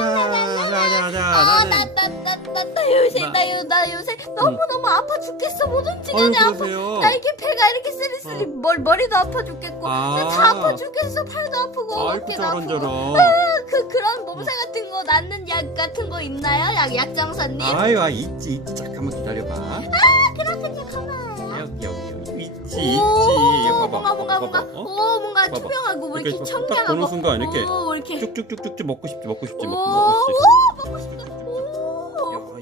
자자자자 아, 나는 나, 나, 나, 나, 나 요새, 나- 나, 요, 나 요새 너무너무 아파 죽겠어. 못 아유 움직이네, 아파. 그러세요 나 이렇게 배가 이렇게 쓰리쓰리, 머리, 머리도 아파 죽겠고. 아. 다 아파 죽겠어. 팔도 아프고, 아이고 어깨도 아프고. 저런저런 그, 그런 몸살 같은 거, 낫는 약 같은 거 있나요? 약, 약장사님? 아유 아 있지 있지 잠깐만 기다려봐 그렇군요, 가만히. 여기 여기 여기 있지 있지 오, 봐봐 뭔가, 뭔가, 뭔가. 봐봐, 어? 오, 뭔가 봐봐. 투명하고, 뭐 이렇게 딱 청량하고. 보는 순간 이렇게 오, 이렇게. 쭉쭉쭉쭉쭉 먹고 싶지 먹고 싶지 오, 먹고, 먹고 싶지 먹고 싶다.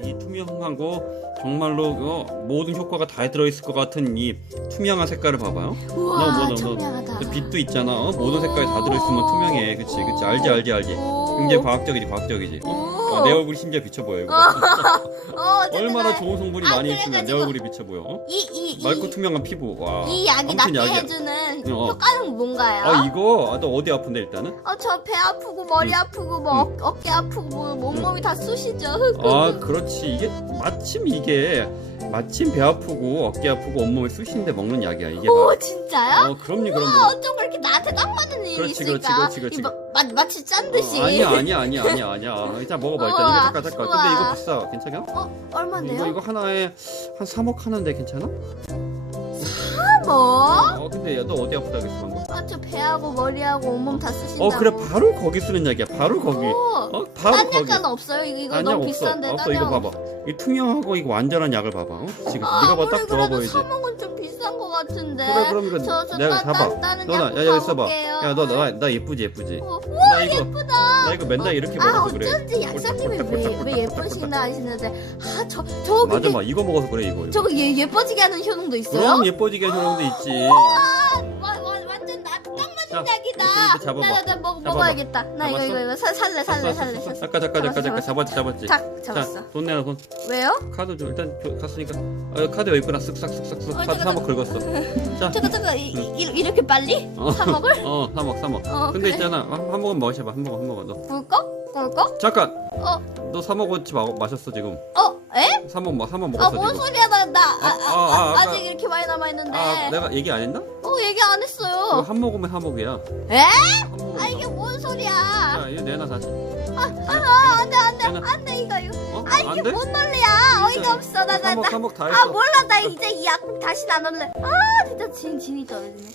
이 투명한 거 정말로 어, 모든 효과가 다 들어있을 것 같은 이 투명한 색깔을 봐봐요. 우와, 너, 너, 너, 너. 청량하다. 그 빛도 있잖아. 어? 모든 색깔이 다 들어있으면 투명해. 그치, 그치. 알지, 알지, 알지. 오. 굉장히 과학적이지, 과학적이지. 어? 오. 어, 내 얼굴이 심지어 비쳐 보여, 이거. 어, 어쨌든 얼마나 나- 좋은 성분이 아, 많이 있으면 내. 얼굴이 비쳐 보여. 어? 이, 이, 이, 맑고 투명한 피부. 와. 이 약이 낫게 약이야. 해주는 어. 효과는 뭔가요? 아, 이거, 아, 너 어디 아픈데, 일단은? 어, 저 배 아프고 머리 응. 아프고 뭐 어, 어깨 아프고 뭐 온몸이 다 쑤시죠. 아, 그렇지. 이게, 마침 이게, 마침 배 아프고, 어깨 아프고, 온몸에 쑤시는데 먹는 약이야, 이게. 오 다. 진짜요? 어, 그럼요, 그럼요. 아, 어쩜 그렇게 나한테 딱 맞는 일이 그렇지, 그렇지, 있을까? 그렇지, 그렇지. 이 마, 마, 마치 짠 듯이. 어, 아니야 아니야 아니야 아니야 아니야 일단 먹어봐 일단 우와, 이거 잠깐 잠깐 우와. 근데 이거 비싸 괜찮아? 어, 얼마인데요? 이거 이거 하나에 한 3억 하는데 괜찮아? 뭐? 어 근데 야, 너 어디 아프다 그랬어 방금? 아, 저 배하고 머리하고 온몸 다 쓰신다고. 어 그래 바로 거기 쓰는 약이야 바로 거기 오, 어 바로 딴 거기 약간 없어요? 이거, 딴 너무 약 없어 비싼데 없어 딴 이거 약 봐봐 이 투명하고 이거 완전한 약을 봐봐 어? 지금 네가 봐딱 좋아 그래도 보이지? 사먹은 좀 비싼 거 같은데. 그래 그럼 이거 저, 저 내가 따, 잡아 따, 너나 약야 여기 있어봐 가볼게요. 야너나 나 예쁘지 예쁘지 어, 나 이거 나 이거 맨날 이렇게 아 먹어서 그래 어쩐지 약사님이 왜, 꼴딱꼴딱 왜 예쁘신다 하시는데 아 저 저거 맞아 근데 마 이거 먹어서 그래 이거 이거. 저거 예, 예뻐지게 하는 효능도 있어요? 그럼 예뻐지게 하는 효능도 있지 완전 이렇게 잡아봐. 나, 나, 나 먹, 잡아봐. 먹어야겠다. 나 이거 잡았어? 이거 이거 사, 살래 살래 살래. 잠깐 잠깐 잠깐 잠깐 잡았지 잡았지 딱 잡았어. 자 돈 내놔 돈 왜요? 카드 좀 일단 줘, 갔으니까 어, 카드 여기 있구나 쓱싹쓱싹쓱 어, 카드 잠깐, 3억 긁었어 자 잠깐 잠깐 이, 이, 이렇게 빨리? 어. 사 먹을? 어 3억 3억 어, 근데 그래. 있잖아 한, 한 모금 마셔봐 한 모금 한 모금 너 꿀꺽? 꿀꺽? 잠깐 어? 너 3억어치 마, 마셨어 지금 어? 에? 3억 마 3억 아 먹었어 뭔 지금 소리야 나나 아, 아, 아, 아, 아, 아, 아직 이렇게 많이 남아 있는데 아 내가 얘기 안 했나? 어 얘기 안 했어요. 한 모금에 3억이야. 에? 아 이게 뭔 소리야? 자 이거 내놔 다시. 아 안돼 안돼. 내놔. 안돼 이거 이거. 어? 아 이게 안 돼? 뭔 논리야? 어이가 없어. 나나 3억 나. 3억 다아 했어. 몰라. 나 이제 이약 다시 안 할래. 아 진짜 진 진이 떨어지네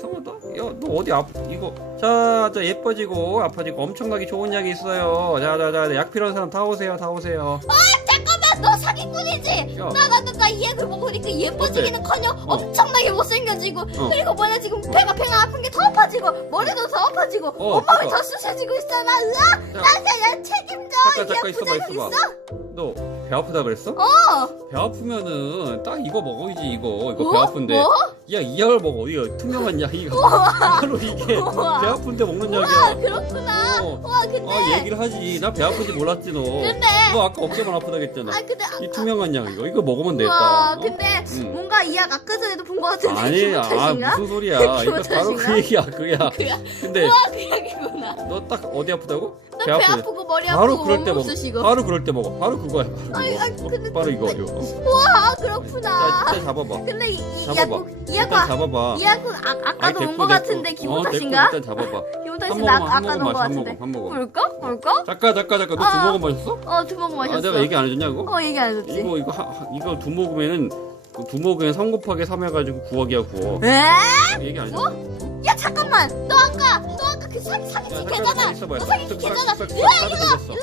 3억 너? 야 너 어디 아 이거. 자저 예뻐지고 아파지고 엄청나게 좋은 약이 있어요. 자 자 자 약 필요한 사람 다 오세요 다 오세요. 잠깐만 너 사기꾼이지? 야. 나나나나이 약을 먹으니까 예뻐지기는커녕 엄청나게 못생겨지고 어. 그리고 뭐냐 지금 배가 배가 아픈 게 더 아파지고 머리도 더 아파지고 어, 온몸이 그러니까. 더 쑤셔지고 있잖아. 으아! 자, 나야 책임져! 잠깐 이 잠깐 약 있어봐 부작용 있어봐. 있어? 너배 아프다 그랬어? 어. 배 아프면은 딱 이거 먹어야지 이거. 이거 뭐? 배 아픈데. 뭐? 야 이 약을 먹어. 이거 투명한 약 이거 바로 이게 우와. 배 아픈데 먹는 와 약이야. 그렇구나. 어. 와 근데 아 얘기를 하지. 나 배 아픈지 몰랐지 너. 근데 너 아까 어깨만 아프다 그랬잖아. 아 근데 아, 이 투명한 약 이거 이거 먹으면 와 되겠다. 어? 근데 응. 뭔가 이 약 아까 전에도 본 것 같은데 아니 기분 아 탓인가? 무슨 소리야. 이거 바로 탓인가? 그 얘기야 그야. 그야. 근데 와그 약이구나. 너 딱 어디 아프다고? 나배 아프고 머리 바로 아프고 그럴 때 몸 먹어. 쑤시고 바로 그럴 때 먹어. 바로 그거야. 아이, 아이, 어, 근데- 바로 이거 이거 와자 그렇구나. 일단 잡아봐. 근데 이, 이 잡아봐. 약국 이 일단 약국 잡아봐. 이 약국 아, 아까도 온 것. 같은데 기분 어, 됐고, 탓인가? 일단 잡아봐 기분 한 탓인가? 모금 아까 한 아까도 모금 마셔 한 같은데 모금 한 모금 뭘까? 뭘까? 잠깐 잠깐 잠깐 너두 아. 모금 마셨어? 어 두 모금 마셨어 아 내가 얘기 안 해줬냐고? 어 얘기 안 해줬지 이거 이거 하, 하- 이거 두 모금에는 그두 모금에 3 곱하기 3 해가지고 9억이야 9억 에? 얘기 안 해줬어? 야 잠깐만 너 아까 너 아까 그 사기 사기 야, 치 잠깐 걔잖아 잠깐 있어봐 너 사기 치 쓱싹, 걔잖아 쓱싹, 쓱싹 카드 들렸어.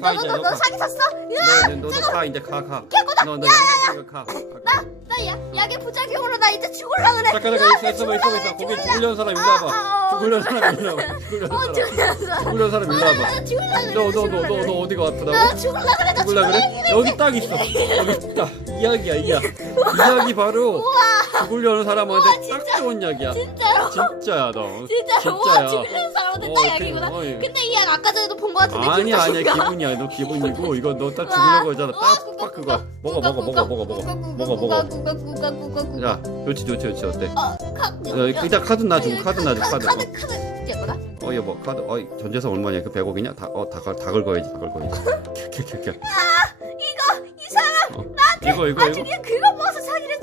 가, 이제, 야너너너 너 가. 사기 쳤어? 너, 너, 너 가, 이제 가, 가. 너, 너 양념 가, 가, 가. 나 야, 약의 부작용으로 나 이제 죽을라 그래 잠깐, 잠깐, 있어, 있어, 있어, 있어. 거기 죽으려는 사람 일로 와봐. 죽으려는 사람 일로 와봐. 죽으려는 어 사람. 죽을라 죽으려는 사람 일로 와봐. 나 죽을라 그래 너, 너, 너, 너, 그래. 너 어디가 아프다고? 나 죽을라 그래 나 죽을라 죽을라 그래? 여기 딱 있어. 여기 딱. 이 약이야, 이 약. 이 약이 바로 죽으려는 사람한테 딱 좋은 약이야. 진짜로 진짜야, 너. 진짜로 와 진짜야. 죽으려는 사람한테 어, 딱 그, 약이구나 어, 예. 근데 이 약 아까 전에도 본 거 같은데 기분 아니야. 기분이야. 너 기분이고. 이거 너딱 와, 죽으려고 하잖아. 와, 딱, 딱 그거. 먹어, 먹어, 먹어, 먹어, 먹어. 먹어, 먹어. 자, 좋지, 좋지, 좋지. 어때? 어, 카, 어, 일단 카드 놔줘. 카드 놔줘. 카드. 카드 카드 찍었다 어 여보 카드 어 전재산 얼마냐 그 100억이냐 다어다 다 긁어야지 다 긁어야지 캬캬캬캬 이거 이 사람 어. 이거 이거 이거 나중에 그거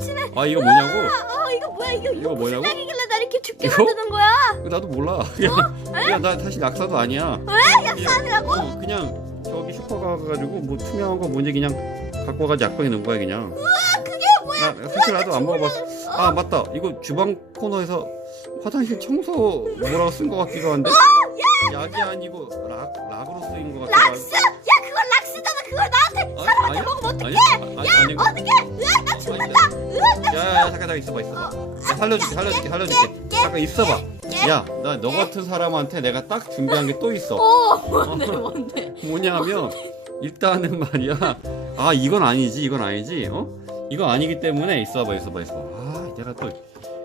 치네 아 이거 뭐냐고 아 이거 뭐야 이거 이거 뭐냐고 약이길래 나 이렇게 죽 어떻게 이거? 만드는 거야? 나도 몰라. 그냥, 야, 나 사실 약사도 아니야. 왜? 약사 아니라고? 어, 그냥 저기 슈퍼 가가지고 뭐 투명한 거 뭔지 그냥 갖고 와가지고 약방에 넣은 거야 그냥. 그게 뭐야? 나 사실 나도 안 먹어봤어. 아 맞다. 이거 주방 코너에서 화장실 청소 뭐라고 쓴 거 같기도 한데. 약이 아니고 락 락으로 쓰인 거 같기도 하고. 락스? 야. 그걸 나한테 사람한테 아니야? 먹으면 어떡해? 아니, 아니, 아니, 어떻게? 으악 나 죽는다. 으악 나 야야야 잠깐 잠깐 있어봐 있어봐. 야, 살려줄게 살려줄게 살려줄게. 잠깐 있어봐. 야나너 같은 사람한테 내가 딱 준비한 게 또 있어. 오 뭔데 뭔데? 뭐냐면 일단은 말이야 아 이건 아니지 이건 아니지 어 이건 아니기 때문에 있어봐 있어봐 있어봐 아 내가 또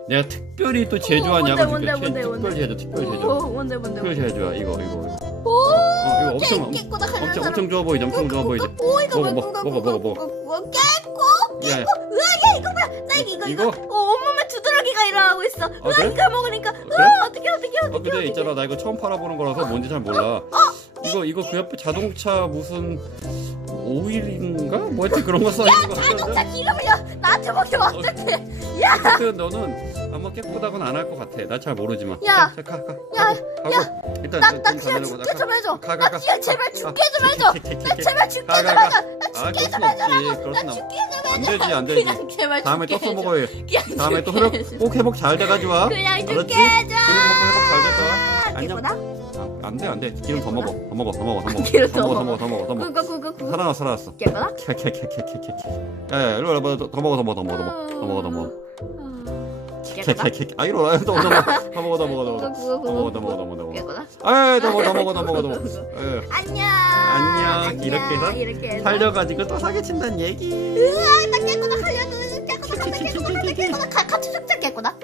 내가 특별히 또 제조한 약을 뭔데, 특별 뭔데? 제조 특별 제조 오 뭔데 뭔데? 특별 제조야 이거 이거 이거 오 어 이거 엄청 깨- 깨꼬다 엄청. 엄청 좋아 보이지 엄청 좋아 보이지 오 이거 먹어? 먹어, 먹어, 먹어, 먹어. 깨꼬. 야, 야. 으악 야 이거 뭐야? 나 이거 이거 이거. 이거? 어 온몸에 두드러기가 일어나고 있어. 으악 그래? 이걸 먹으니까. 으악 어떻게 어떻게 아 어떻게. 근데 있잖아 나 이거 처음 팔아보는 거라서 뭔지 잘 몰라 이거 이거 그 옆에 자동차 무슨 오일인가 뭐 하여튼 그런 거 써있는 거 자동차 같은데 기름을요 나한테 먹이면 어떡해? 어쨌든 너는 아마 깨끗하고는 안 할 것 같아 나 잘 모르지만 야. 자, 가, 가, 야, 가고, 가고. 일단 나, 좀나좀 그냥. 죽게 좀 해줘. 가, 가, 나 가. 그냥 제발 가. 죽게 좀 해줘. 나 제발 죽게 가, 좀 가, 해줘. 가. 나 아, 죽게 그럴 좀. 없지. 그럴 나 순 없- 죽게 좀안 해줘. 되지, 안 되지. 그냥 제발 다음에 또 죽게 해줘. 먹어요. 그냥 다음에 또 죽게 회복, 해줘. 꼭 회복 잘 돼가지고 와. 그냥 알았지? 죽게 해줘. 회복 잘 됐다. 안녕. 아, 안 돼, 안 돼. 기름 더 먹어. 더 먹어, 더 먹어, 더 먹어. 기름 더더 먹어, 더 먹어, 더 먹어, 더 먹어. 살아났어, 살아났어. 깨보다? 캐캐캐캐캐캐. 야, 야, 일로 와봐. 더 먹어, 더 먹어, 더 먹어, 더 먹어, 더 먹어? 캐캐캐. 아, 이리 와. 더 먹어, 더 먹어, 더 먹어, 더 먹어, 더 먹어. 더 먹어, 더 먹어, 더 먹어, 더 먹어. 아, 더 먹어, 더 먹어, 더 먹어, 더 먹어. 예. 안녕. 안녕. 이렇게 해서 이렇게 해서. 살려가지고 또 사기친다는 얘기. 으아, 나 깨꼬다 살려줘. 깨꼬다 깨꼬다 깨꼬다. 같이 죽자 깨꼬다.